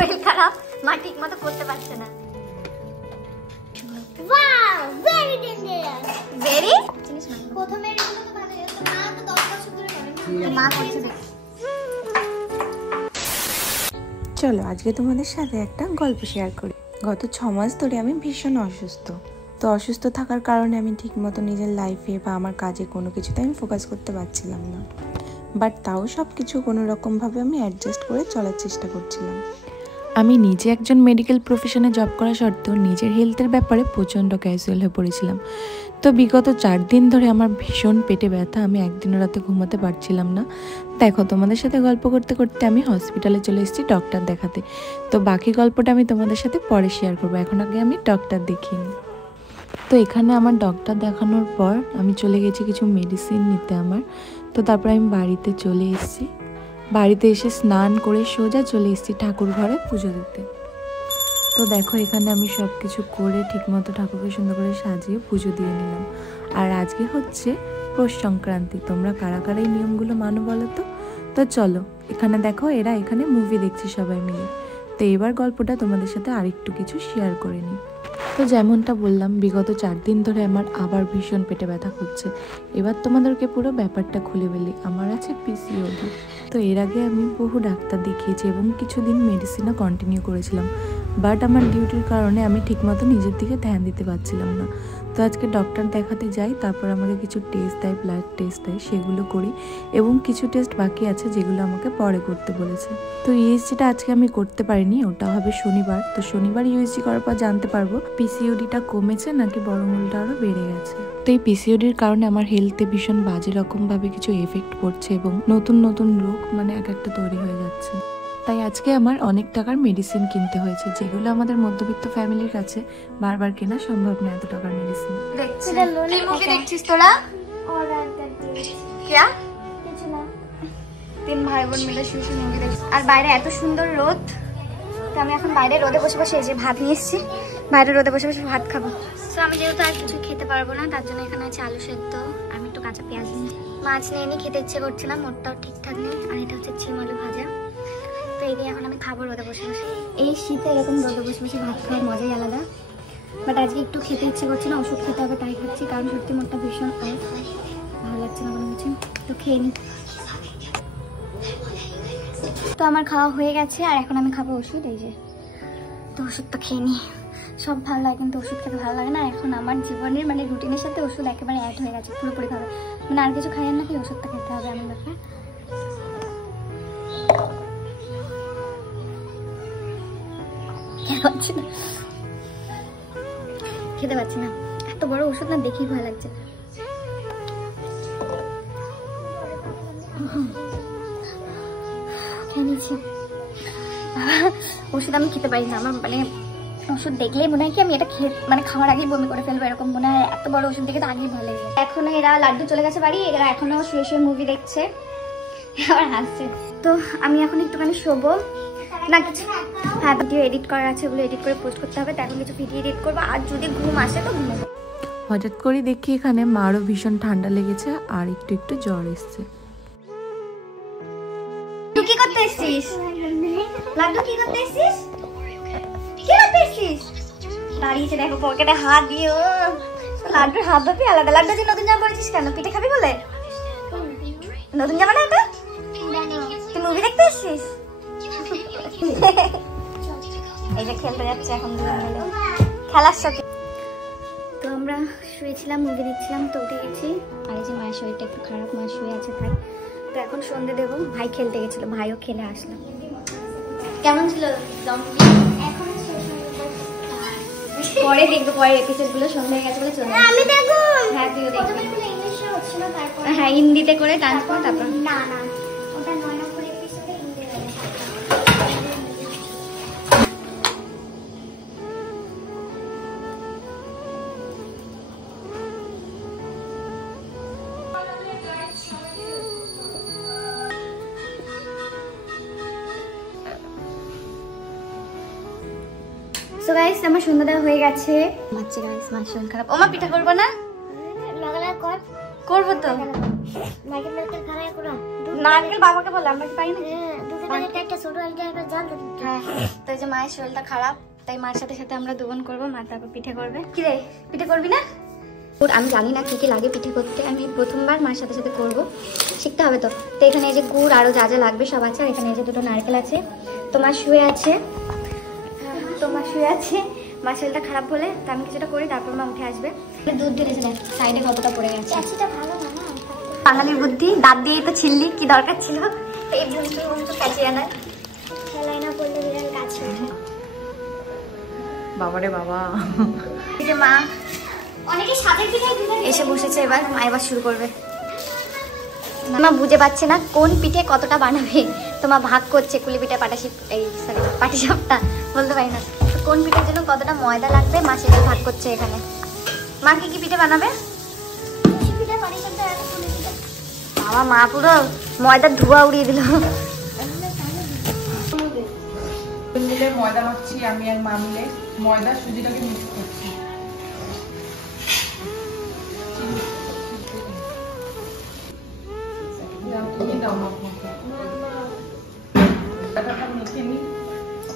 শরীর খারাপ, মা ঠিক মতো করতে পারছে না। Wow, very dangerous. ভেরি চিনিস না, প্রথমে এরকম তো ভালো হতো, মা তো 10 বছর ধরে করে না, মা করছে দেখ। চলো আজকে তোমাদের সাথে একটা গল্প শেয়ার করি। গত 6 মাস ধরে আমি ভীষণ অসুস্থ। তো অসুস্থ থাকার কারণে আমি ঠিকমতো নিজের লাইফে বা আমার কাজে কোনো কিছুতে আমি ফোকাস করতে পারছিলাম না। বাট তাও সব কিছু কোনো রকমভাবে আমি অ্যাডজাস্ট করে চলার চেষ্টা করছিলাম। আমি নিজে একজন মেডিকেল প্রফেশনে জব করা সত্ত্বেও নিজের হেলথের ব্যাপারে প্রচণ্ড ক্যাজুয়াল হয়ে পড়েছিলাম। তো বিগত 4 দিন ধরে আমার ভীষণ পেটে ব্যথা, আমি একদিনও রাতে ঘুমাতে পারছিলাম না। দেখো তোমাদের সাথে গল্প করতে করতে আমি হসপিটালে চলে এসেছি ডক্টর দেখাতে। তো বাকি গল্পটা আমি তোমাদের সাথে পরে শেয়ার করবো, এখন আগে আমি ডক্টর দেখিনি। তো এখানে আমার ডক্টর দেখানোর পর আমি চলে গেছি কিছু মেডিসিন নিতে আমার। তো তারপর আমি বাড়িতে চলে এসেছি। বাড়িতে এসে স্নান করে সোজা চলে এসেছি ঠাকুর ঘরে পুজো দিতে। তো দেখো এখানে আমি সব কিছু করে ঠিকমতো ঠাকুরকে সুন্দর করে সাজিয়ে পুজো দিয়ে নিলাম। আর আজকে হচ্ছে পৌষ সংক্রান্তি। তোমরা কারা কারা এই নিয়মগুলো মানো বলো তো? তো চলো, এখানে দেখো এরা এখানে মুভি দেখছে সবাই মিলে। তো এবার গল্পটা তোমাদের সাথে আরেকটু কিছু শেয়ার করে নিই। তো যেমনটা বললাম, বিগত 4 দিন ধরে আমার আবার ভীষণ পেটে ব্যথা করছে। এবার তোমাদেরকে পুরো ব্যাপারটা খুলে বলি। আমার আছে পিসিওডি। তো এর আগে আমি বহু ডাক্তার দেখিয়েছি এবং কিছুদিন মেডিসিনও কন্টিনিউ করেছিলাম। বাট আমার ডিউটির কারণে আমি ঠিকমতো নিজের দিকে ধ্যান দিতে পারছিলাম না। তো আজকে ডক্টর দেখাতে যাই, তারপর আমাকে কিছু টেস্ট দেয়, ব্লাড টেস্ট দেয়, সেগুলো করি এবং কিছু টেস্ট বাকি আছে যেগুলো আমাকে পরে করতে বলেছে। তো ইউএসজিটা আজকে আমি করতে পারিনি, ওটা হবে শনিবার। তো শনিবার ইউএসজি করার পর জানতে পারবো পিসিওডিটা কমেছে নাকি বরং উল্টা আরও বেড়ে গেছে। তো এই পিসিওডির কারণে আমার হেলথে ভীষণ বাজে রকমভাবে কিছু এফেক্ট পড়ছে এবং নতুন নতুন রোগ মানে এক একটা তৈরি হয়ে যাচ্ছে। তাই আজকে আমার অনেক টাকার মেডিসিন কিনতে হয়েছে, যেগুলো আমাদের মধ্যবিত্ত ফ্যামিলির কাছে বারবার কেনা সম্ভব না এত টাকার মেডিসিন। কি মুভি দেখছিস তোরা? क्या? 3 ভাই বোন মিলে শুয়ে মুভি দেখছি। আর বাইরে এত সুন্দর রোদ, তো আমি এখন বাইরে রোদে বসে বসে এই যে ভাত নিয়ে এসেছি, বাইরে রোদে বসে বসে ভাত খাবো। তো আমি যেহেতু আর কিছু খেতে পারবো না, তার জন্য এখানে আছে আলু সেদ্ধ, আমি একটু কাঁচা পেঁয়াজ নিই, মাছ নিয়ে নিয়ে খেতে ইচ্ছে করছে না, মোটটাও ঠিকঠাক নেই। আর এটা হচ্ছে ছিম আলু ভাজা। তো এই দিয়ে এখন আমি খাবো রোদে বসে বসে। এই শীতে এরকম রোদে বসে বসে ভাত খাওয়ার মজাই আলাদা। বাট আজকে একটু খেতে ইচ্ছে করছে না, ওষুধ খেতে হবে তাই খাচ্ছি, কারণ সত্যি মোটটা ভীষণ ভালো লাগছে না কোনো কিছু। তো খেয়ে নিই। তো আমার খাওয়া হয়ে গেছে আর এখন আমি খাবো ওষুধ। এই যে তো ওষুধটা খেয়ে নিই। সব ভালো লাগে কিন্তু ওষুধ খেতে ভালো লাগে না। এখন আমার জীবনের মানে রুটিনের সাথে ওষুধ একেবারে অ্যাড হয়ে গেছে পুরোপুরি ভাবে, মানে আর কিছু খাই না কি ওষুধটা খেতে হবে এমন ব্যাপার। খেতে পাচ্ছি না, এত বড় ওষুধ না দেখেই ভয় লাগছে। ওষুধ আমি খেতে পারি না, আমার মানে ওষুধ দেখলেই মনে হয় কি আমি এটা মানে খাওয়ার আগেই বমি করে ফেলবো এরকম মনে হয়। এত বড় ওষুধ দেখে তো আগেই ভয় লাগে। এখনো এরা লাড্ডু চলে গেছে বাড়ি, এরা এখনো শুয়ে শুয়ে মুভি দেখছে আবার হাসছে। তো আমি এখন একটুখানি শোবো না কিছু। হ্যাঁ, ভিডিও এডিট করার আছে, ওগুলো এডিট করে পোস্ট করতে হবে। তো এখন কিছু ভিডিও এডিট করবো, আর যদি ঘুম আসে তো ঘুমাবো। হঠাৎ করে দেখি এখানে মারও ভীষণ ঠান্ডা লেগেছে আর একটু একটু জ্বর এসছে। তুই কি করতে এসেছিস? লাড্ডু কি করতে এসেছিস? কি করতে এসেছিস? দাঁড়িয়েছে দেখো পকেটে হাত দিয়ে। ও লাড্ডুর হাত ধরতে আলাদা। লাড্ডু যে নতুন জামা পরেছিস কেন? পিঠে খাবি বলে নতুন জামা না এটা? তুই মুভি দেখতে এসেছিস? এই যে খেলতে যাচ্ছে এখন দুজন মিলে খেলার শখে। তো আমরা শুয়েছিলাম, মুভি দেখছিলাম, তো উঠে গেছি। আর এই যে মায়ের শরীরটা একটু খারাপ, মা শুয়ে আছে তাই। তো এখন সন্ধে দেবো। ভাই খেলতে গেছিল, ভাইও খেলে আসলাম। কেমন ছিল? পরে দেখবো, পরের এপিসোড গুলো সন্ধ্যা হয়ে গেছে বলে চলে আমি দেখবো। হ্যাঁ তুইও দেখবি। হ্যাঁ হিন্দিতে করে ডান্স করে তারপর না না ওটা 9 নম্বর এপিসোডে হিন্দি হবে। সো গাইস আমার সন্ধ্যা দেওয়া হয়ে গেছে। মাছি গাইস মার শরীর খারাপ। ওমা পিঠা করবো না? করবো তো। নারকেল বাবাকে বলে, আমরা কি পাই না? হ্যাঁ তো এই যে মায়ের শরীরটা খারাপ, তাই মায়ের সাথে সাথে আমরা দুবন করবো, মা তারপর পিঠে করবে। কি রে, পিঠে করবি না? আমি জানি না কি কি লাগে পিঠে করতে, আমি প্রথমবার মায়ের সাথে সাথে করবো, শিখতে হবে তো। তো এখানে এই যে গুড় আরো যা যা লাগবে সব আছে, আর এখানে এই যে দুটো নারকেল আছে। তোমার শুয়ে আছে, মার শরীরটা খারাপ বলে, তো আমি কিছুটা করি, তারপর মা উঠে আসবে। দুধ ঢেলেছে দেখ, সাইডে কতটা পড়ে গেছে। বাঙালির বুদ্ধি, দাঁত দিয়েই তো ছিললি, কি দরকার ছিল এই ভুলটু কাটিয়ে আনার। খেলাই না করলে বিড়াল কাছে ওঠে। বাবারে বাবা, এই যে মা এসে বসেছে, এবার মা এবার শুরু করবে। মা বুঝে পাচ্ছে না কোন পিঠে কতটা বানাবে, তো মা ভাগ করছে কুলি পিঠে পাটিসাপটা বলতে পারি না, কোন পিঠের জন্য কতটা ময়দা লাগবে মা সেটা ভাগ করছে এখানে। মা কি কি পিঠে বানাবে? বাবা, মা পুরো ময়দার ধোঁয়া উড়িয়ে দিল। মিলে ময়দা মাখছি, আমি আর মা মিলে ময়দা সুজিটাকে মিক্স করছি।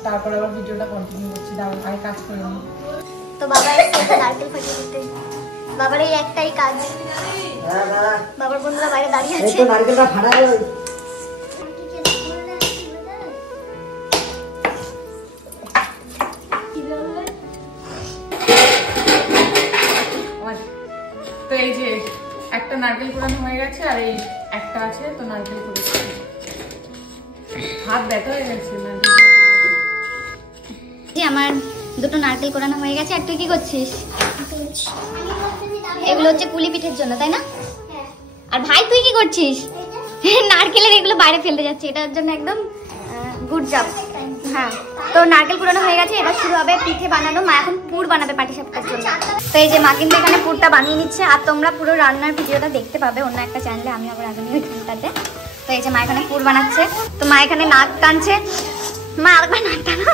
তারপর আবার ভিডিওটা কন্টিনিউ করছি, দাঁড়ান আমি কাজ করে নিই। তো বাবা এসে নারকেল ফাটিয়ে দিতে, বাবার এই একটাই কাজ। বাবার বন্ধুরা বাইরে দাঁড়িয়ে আছে, নারকেলটা ফাটাই তো এই যে একটা নারকেল কোরানো হয়ে গেছে, আর এই একটা আছে, তো নারকেল করেছি, হাত ব্যথা হয়ে গেছে। আমার দুটো নারকেল কোরানো হয়ে গেছে। আর তুই কি করছিস? এগুলো হচ্ছে কুলি পিঠের জন্য, তাই না? আর ভাই তুই কি করছিস? নারকেলের এগুলো বাইরে ফেলতে যাচ্ছে, এটার জন্য একদম গুড জব। হ্যাঁ, তো নারকেল কুড়ানো হয়ে গেছে, এবার শুরু হবে পিঠে বানানো। মা এখন পুর বানাবে পাটিসাপটার জন্য। তো এই যে মা কিন্তু এখানে পুরটা বানিয়ে নিচ্ছে, আর তোমরা পুরো রান্নার ভিডিওটা দেখতে পাবে অন্য একটা চ্যানেলে, আমি আবার আগামী ওইখানটাতে। তো এই যে মা এখানে পুর বানাচ্ছে, তো মা এখানে নাক টানছে, মা আরেকবার নাক টানো।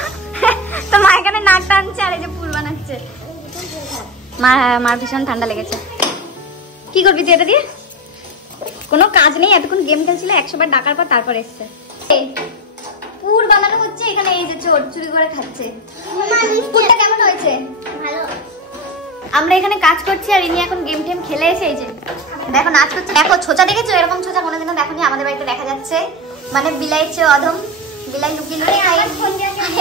তো মা এখানে নাক টানছে আর এই যে পুর বানাচ্ছে। মার ভীষণ ঠান্ডা লেগেছে। কি করবি তুই এটা দিয়ে? কোনো কাজ নেই, এতক্ষণ গেম খেলছিল, 100 বার ডাকার পর তারপর এসছে। পুর বানানো হচ্ছে এখানে, এই যে চোর চুরি করে খাচ্ছে। পুরটা কেমন হয়েছে? ভালো। আমরা এখানে কাজ করছি আর ইনি এখন গেম টেম খেলে এসে এই যে দেখো নাচ করছে। দেখো ছোচা দেখেছো? এরকম ছোচা কোনোদিনও দেখোনি, আমাদের বাড়িতে দেখা যাচ্ছে। মানে বিলাইয়ের চেয়ে অধম, বিলাই লুকিয়ে লুকিয়ে খাই।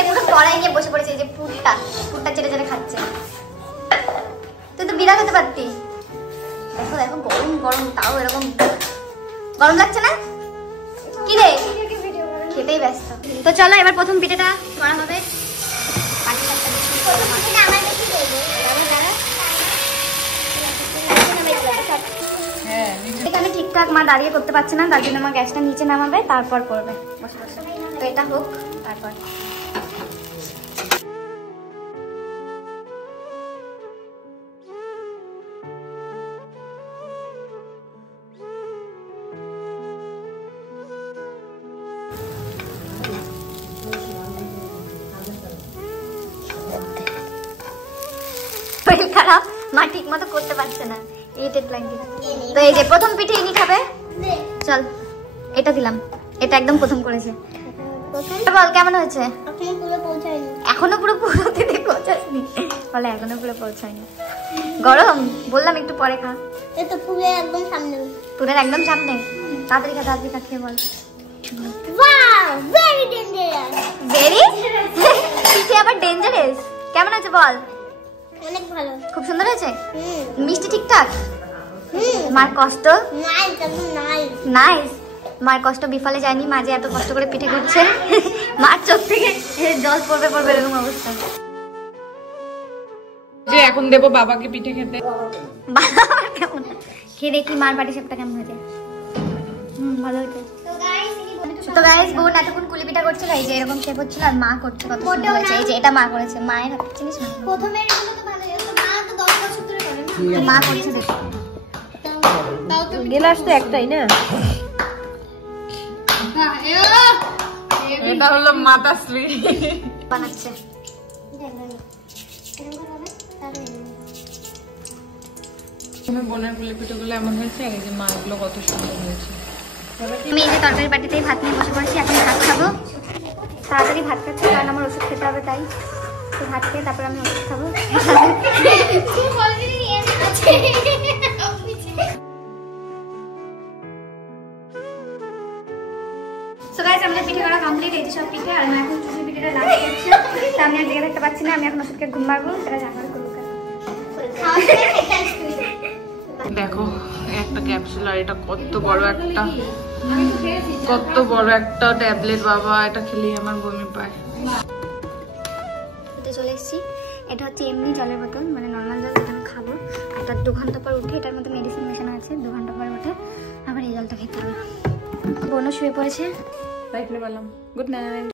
পুরো কড়াই নিয়ে বসে পড়েছে, এই যে পুরটা চেটে চেটে খাচ্ছে। তুই তো বিড়াল হতে পারতি। দেখো দেখো গরম গরম, তাও এরকম গরম লাগছে না? কি রে, খেতেই ব্যস্ত। তো চলো এবার প্রথম পিঠেটা করা হবে। এখানে ঠিকঠাক মা দাঁড়িয়ে করতে পারছে না, তার জন্য মা গ্যাসটা নিচে নামাবে, তারপর করবে বসে বসে। তো এটা হোক তারপর। খারাপ, মা ঠিক মতো করতে পারছে না, ইরিটেট লাগছে। তো এই যে প্রথম পিঠে ইনি খাবে। চল এটা দিলাম, এটা একদম প্রথম করেছে। বল কেমন হয়েছে? এখনো পুরো পুরোতে পৌঁছায়নি, বলে এখনো পুরো পৌঁছায়নি। গরম, বললাম একটু পরে খা। এটা পুরের একদম সামনে, পুরের একদম সামনে। তাড়াতাড়ি খা, তাড়াতাড়ি খা, খেয়ে বল। Wow, very dangerous. ভেরি পিঠে আবার ডেঞ্জারাস? কেমন আছে বল? অনেক ভালো, খুব সুন্দর হয়েছে। মিষ্টি ঠিকঠাক? মার কষ্ট নাইস, একদম নাইস। নাইস। মার কষ্ট বিফলে যায়নি, মা যে এত কষ্ট করে পিঠে করছে, মার চোখ থেকে জল পড়বে পড়বে এরকম অবস্থা। যে এখন দেবো বাবাকে পিঠে খেতে। কেমন খেয়ে দেখি মার পাটিসাপটা কেমন হয়েছে। ভালো হয়েছে। তো গাইস বোন এতক্ষণ কুলি পিঠা করছিল, এই যে এরকম শেপ হচ্ছিল, আর মা করছে কত সুন্দর হয়েছে। এই যে এটা মা করেছে, মায়ের হাতে চিনিস না? প্রথমে এগুলো তো ভালো হয়েছে, মা তো 10 বছর ধরে করে না, মা করছে দেখো। গেলাস তো একটাই না, এটা হলো মাতাশ্রী বানাচ্ছে। বোনের কুলি পিঠেগুলো এমন হয়েছে, আর এই যে মা এগুলো কত সুন্দর হয়েছে। আমি এই যে তরকারি বাটিতেই ভাত নিয়ে বসে পড়েছি, এখন ভাত খাবো। তাড়াতাড়ি ভাত খাচ্ছি কারণ আমার ওষুধ খেতে হবে, তাই তো ভাত খেয়ে তারপর আমি ওষুধ খাবো। So guys, আমাদের পিঠে করা কমপ্লিট, এই যে সব পিঠে। আর আমি এখন চুষি পিঠেটা লাগাতে যাচ্ছি, তা আমি আর দিকে দেখতে পাচ্ছি না। আমি এখন ওষুধকে ঘুম মারবো, সেটা জানার করবো। দেখো একটা ক্যাপসুল, আর এটা কত বড় একটা ট্যাবলেট বাবা, এটা খেলেই আমার বমি পায়। চলে এসেছি, এটা হচ্ছে এমনি জলের বোতল, মানে নর্মাল জল, যেটা আমি খাবো। আর তার 2 ঘন্টা পর উঠে এটার মধ্যে মেডিসিন মেশানো আছে, 2 ঘন্টা পর উঠে আবার এই জলটা খেতে হবে। বোনও শুয়ে পড়েছে। Good night.